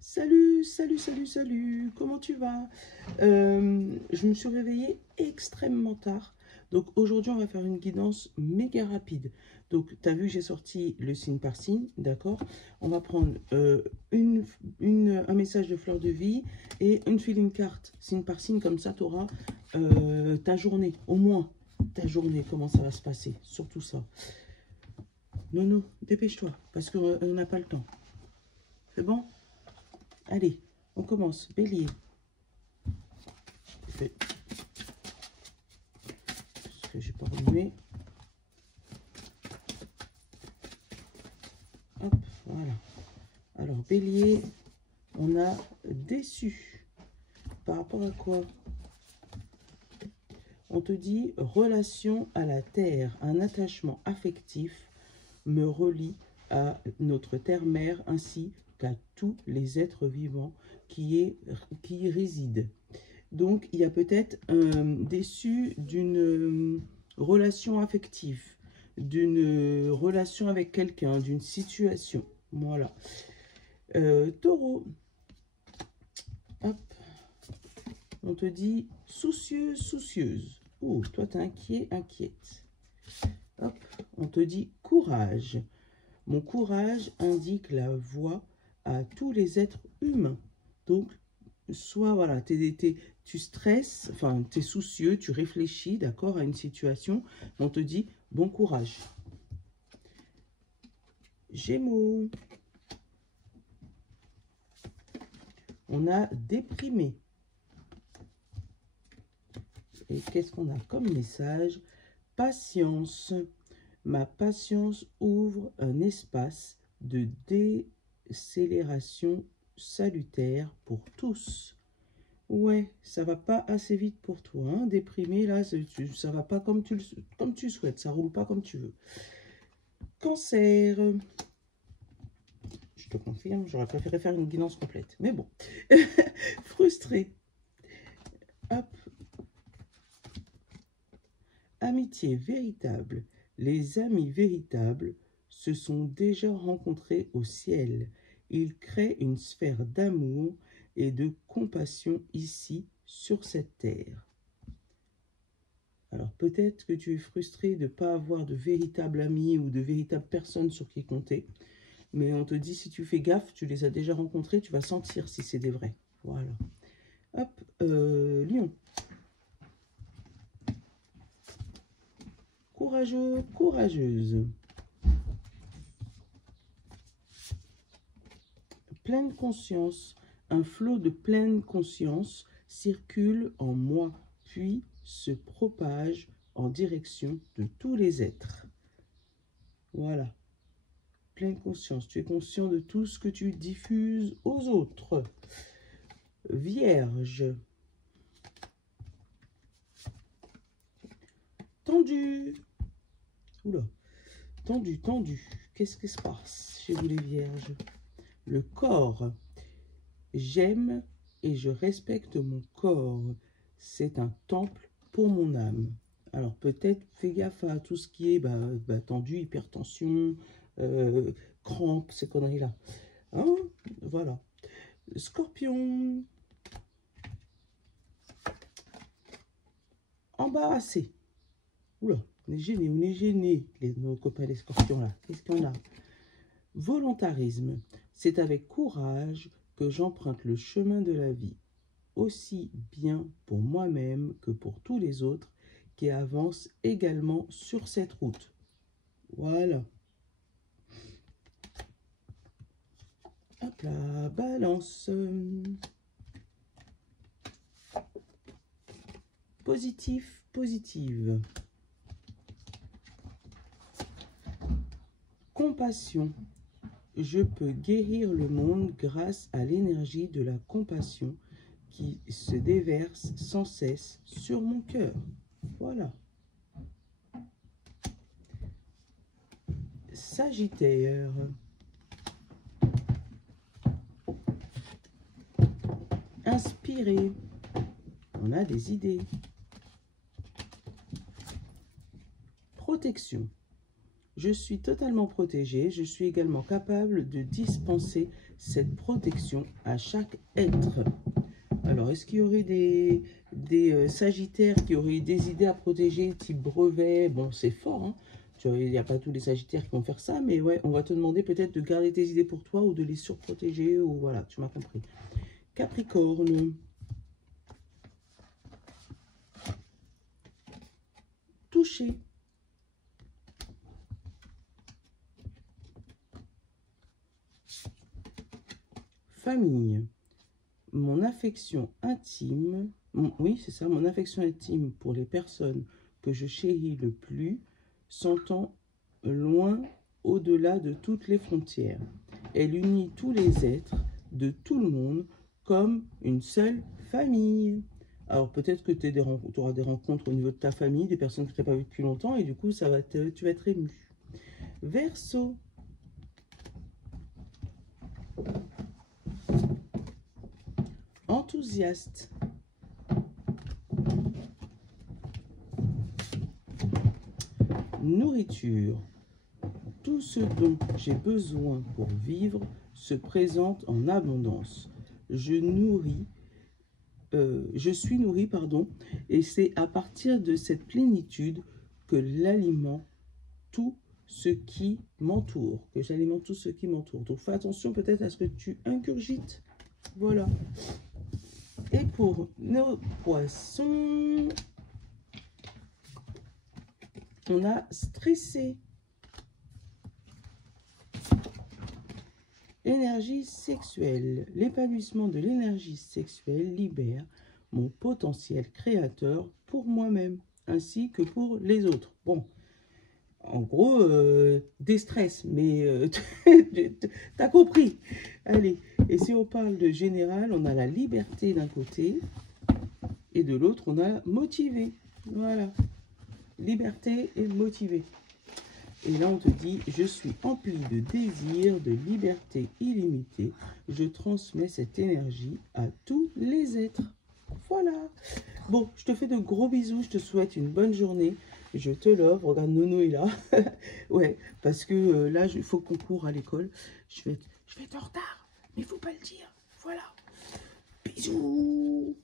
Salut, salut, salut, salut, comment tu vas? Je me suis réveillée extrêmement tard. Donc aujourd'hui, on va faire une guidance méga rapide. Donc, tu as vu, j'ai sorti le signe par signe, d'accord? On va prendre un message de fleur de vie et une feeling card, signe par signe, comme ça, tu auras ta journée, au moins ta journée, comment ça va se passer, surtout ça. Non, non, dépêche-toi, parce qu'on n'a pas le temps. C'est bon? Allez, on commence. Bélier. Parce que j'ai pas remué. Hop, voilà. Alors, bélier, on a déçu. Par rapport à quoi? On te dit relation à la terre, un attachement affectif me relie à notre terre-mère ainsi qu'à tous les êtres vivants qui y résident. Donc, il y a peut-être déçu d'une relation affective, d'une relation avec quelqu'un, d'une situation. Voilà. Taureau. Hop. On te dit soucieuse, soucieuse. Oh, toi, t'es inquiet, inquiète. Hop. On te dit courage. Mon courage indique la voie à tous les êtres humains. Donc, soit, voilà, tu stresses, enfin, tu es soucieux, tu réfléchis, d'accord, à une situation. On te dit bon courage. Gémeaux. On a déprimé. Et qu'est-ce qu'on a comme message? Patience. Ma patience ouvre un espace de décélération salutaire pour tous. Ouais, ça va pas assez vite pour toi, hein? Déprimé, là, ça va pas comme tu souhaites, ça roule pas comme tu veux. Cancer. Je te confirme, j'aurais préféré faire une guidance complète, mais bon. Frustré. Hop. Amitié véritable. Les amis véritables se sont déjà rencontrés au ciel. Ils créent une sphère d'amour et de compassion ici, sur cette terre. Alors peut-être que tu es frustré de ne pas avoir de véritables amis ou de véritables personnes sur qui compter. Mais on te dit, si tu fais gaffe, tu les as déjà rencontrés, tu vas sentir si c'est des vrais. Voilà. Hop, Lion. Courageux, courageuse. Pleine conscience. Un flot de pleine conscience circule en moi, puis se propage en direction de tous les êtres. Voilà. Pleine conscience. Tu es conscient de tout ce que tu diffuses aux autres. Vierge. Tendu. Oula. Tendu, tendu. Qu'est-ce qui se passe chez vous les vierges? Le corps. J'aime et je respecte mon corps. C'est un temple pour mon âme. Alors peut-être fais gaffe à tout ce qui est tendu, hypertension, crampes, ces conneries-là. Hein? Voilà. Scorpion. Embarrassé. Oula, on est gêné, nos copains les scorpions là. Qu'est-ce qu'on a? Volontarisme. C'est avec courage que j'emprunte le chemin de la vie, aussi bien pour moi-même que pour tous les autres qui avancent également sur cette route. Voilà. Hop là, balance. Positif, positive. Compassion. Je peux guérir le monde grâce à l'énergie de la compassion qui se déverse sans cesse sur mon cœur. Voilà. Sagittaire. Inspiré. On a des idées. Protection. Je suis totalement protégée. Je suis également capable de dispenser cette protection à chaque être. Alors, est-ce qu'il y aurait des sagittaires qui auraient des idées à protéger, type brevet? Bon, c'est fort, hein. Il n'y a pas tous les sagittaires qui vont faire ça, mais ouais, on va te demander peut-être de garder tes idées pour toi ou de les surprotéger, ou voilà, tu m'as compris. Capricorne. Touché. Famille. Mon affection intime, oui, c'est ça, mon affection intime pour les personnes que je chéris le plus s'entend loin au-delà de toutes les frontières. Elle unit tous les êtres de tout le monde comme une seule famille. Alors peut-être que tu auras des rencontres au niveau de ta famille, des personnes que tu n'as pas vues depuis longtemps, et du coup tu vas être ému. Verseau. Enthousiaste. Nourriture. Tout ce dont j'ai besoin pour vivre se présente en abondance. Je suis nourri, pardon, et c'est à partir de cette plénitude que l'aliment tout ce qui m'entoure, que j'alimente tout ce qui m'entoure. Donc fais attention peut-être à ce que tu ingurgites. Voilà. Et pour nos poissons, on a stressé. Énergie sexuelle. L'épanouissement de l'énergie sexuelle libère mon potentiel créateur pour moi-même, ainsi que pour les autres. Bon, en gros, des stress, mais t'as compris. Allez, et si on parle de général, on a la liberté d'un côté, et de l'autre, on a motivé. Voilà, liberté et motivé. Et là, on te dit, je suis empli de désir, de liberté illimitée. Je transmets cette énergie à tous les êtres. Voilà. Bon, je te fais de gros bisous. Je te souhaite une bonne journée. Je te love. Regarde, Nono est là. Ouais, parce que là, il faut qu'on court à l'école. Je vais être en retard, mais il ne faut pas le dire. Voilà. Bisous.